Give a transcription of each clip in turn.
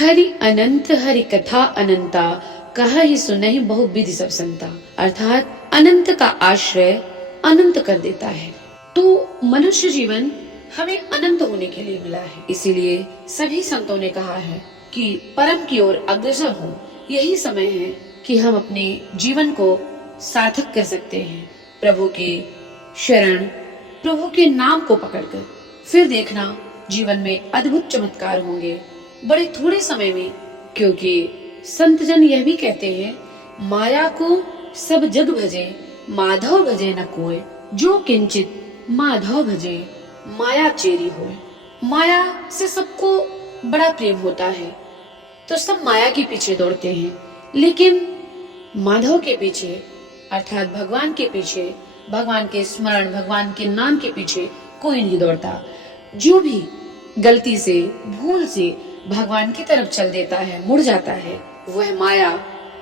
हरि अनंत हरि कथा अनंता, कहा ही सुनहि बहु विधि सब संता। अर्थात अनंत का आश्रय अनंत कर देता है। तो मनुष्य जीवन हमें अनंत होने के लिए मिला है। इसीलिए सभी संतों ने कहा है कि परम की ओर अग्रसर हो। यही समय है कि हम अपने जीवन को सार्थक कर सकते हैं। प्रभु की शरण, प्रभु के नाम को पकड़कर फिर देखना जीवन में अद्भुत चमत्कार होंगे बड़े थोड़े समय में। क्योंकि संत जन यह भी कहते हैं, माया को सब जग भजे, माधव भजे न कोय। जो किंचित माधव भजे, माया चेरी होय। माया से सबको बड़ा प्रेम होता है तो सब माया के पीछे दौड़ते हैं, लेकिन माधव के पीछे अर्थात भगवान के पीछे, भगवान के स्मरण, भगवान के नाम के पीछे कोई नहीं दौड़ता। जो भी गलती से, भूल से भगवान की तरफ चल देता है, मुड़ जाता है, वह माया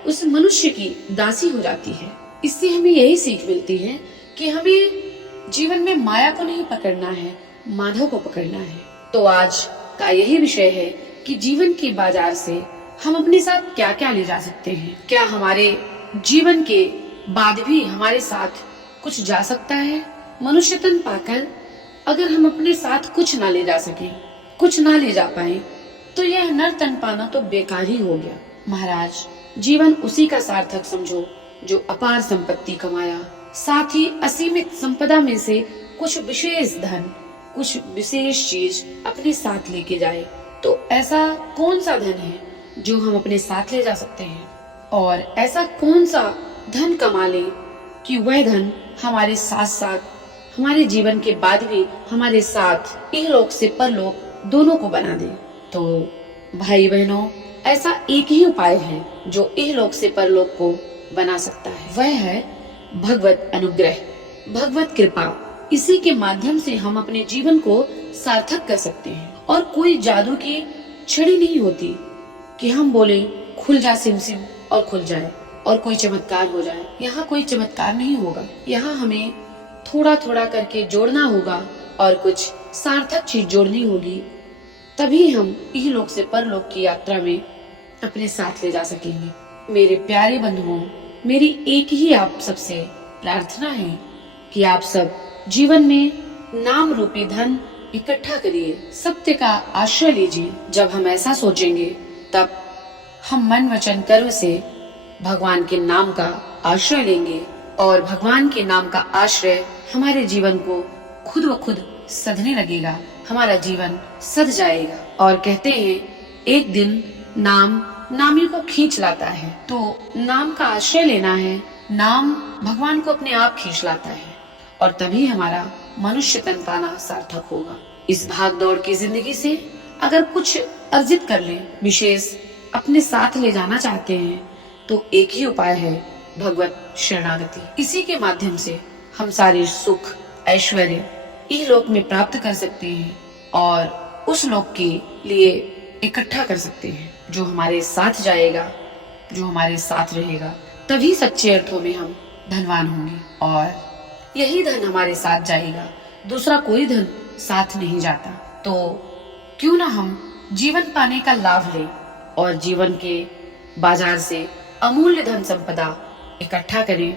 उस मनुष्य की दासी हो जाती है। इससे हमें यही सीख मिलती है कि हमें जीवन में माया को नहीं पकड़ना है, माधव को पकड़ना है। तो आज का यही विषय है कि जीवन के बाजार से हम अपने साथ क्या क्या ले जा सकते हैं। क्या हमारे जीवन के बाद भी हमारे साथ कुछ जा सकता है? मनुष्य तन पाकर अगर हम अपने साथ कुछ ना ले जा सके, कुछ ना ले जा पाए, तो यह नर तन पाना तो बेकार ही हो गया। महाराज, जीवन उसी का सार्थक समझो जो अपार संपत्ति कमाया, साथ ही असीमित संपदा में से कुछ विशेष धन, कुछ विशेष चीज अपने साथ लेके जाए। तो ऐसा कौन सा धन है जो हम अपने साथ ले जा सकते हैं? और ऐसा कौन सा धन कमा ले कि वह धन हमारे साथ साथ हमारे जीवन के बाद भी हमारे साथ इहलोक से परलोक दोनों को बना दे? तो भाई बहनों, ऐसा एक ही उपाय है जो इहलोक से परलोक को बना सकता है। वह है भगवत अनुग्रह, भगवत कृपा। इसी के माध्यम से हम अपने जीवन को सार्थक कर सकते हैं। और कोई जादू की छड़ी नहीं होती कि हम बोले खुल जा सिम सिम और खुल जाए और कोई चमत्कार हो जाए। यहाँ कोई चमत्कार नहीं होगा। यहाँ हमें थोड़ा थोड़ा करके जोड़ना होगा और कुछ सार्थक चीज जोड़नी होगी, तभी हम इहलोक से परलोक की यात्रा में अपने साथ ले जा सकेंगे। मेरे प्यारे बंधुओं, मेरी एक ही आप सबसे प्रार्थना है कि आप सब जीवन में नाम रूपी धन इकट्ठा करिए, सत्य का आश्रय लीजिए। जब हम ऐसा सोचेंगे तब हम मन वचन कर्म से भगवान के नाम का आश्रय लेंगे और भगवान के नाम का आश्रय हमारे जीवन को खुद ब खुद सधने लगेगा। हमारा जीवन सध जाएगा। और कहते हैं एक दिन नाम नामी को खींच लाता है। तो नाम का आश्रय लेना है। नाम भगवान को अपने आप खींच लाता है और तभी हमारा मनुष्य तन पाना सार्थक होगा। इस भाग दौड़ की जिंदगी से अगर कुछ अर्जित कर ले, विशेष अपने साथ ले जाना चाहते हैं, तो एक ही उपाय है, भगवत शरणागति। इसी के माध्यम से हम सारे सुख, ऐश्वर्य इहलोक में प्राप्त कर सकते हैं और उस लोक के लिए इकट्ठा कर सकते हैं। जो हमारे साथ जाएगा, जो हमारे साथ रहेगा, तभी सच्चे अर्थों में हम धनवान होंगे और यही धन हमारे साथ जाएगा। दूसरा कोई धन साथ नहीं जाता। तो क्यों ना हम जीवन पाने का लाभ लें और जीवन के बाजार से अमूल्य धन संपदा इकट्ठा करें।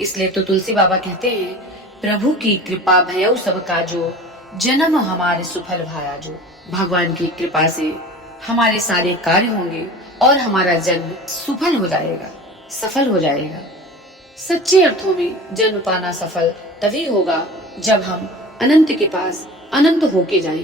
इसलिए तो तुलसी बाबा कहते हैं, प्रभु की कृपा भयउ सब काजो, जन्म हमारे सुफल भाया जो। भगवान की कृपा से हमारे सारे कार्य होंगे और हमारा जन्म सुफल हो जाएगा, सफल हो जाएगा। सच्चे अर्थों में जन्म पाना सफल तभी होगा जब हम अनंत के पास अनंत होके जाएं।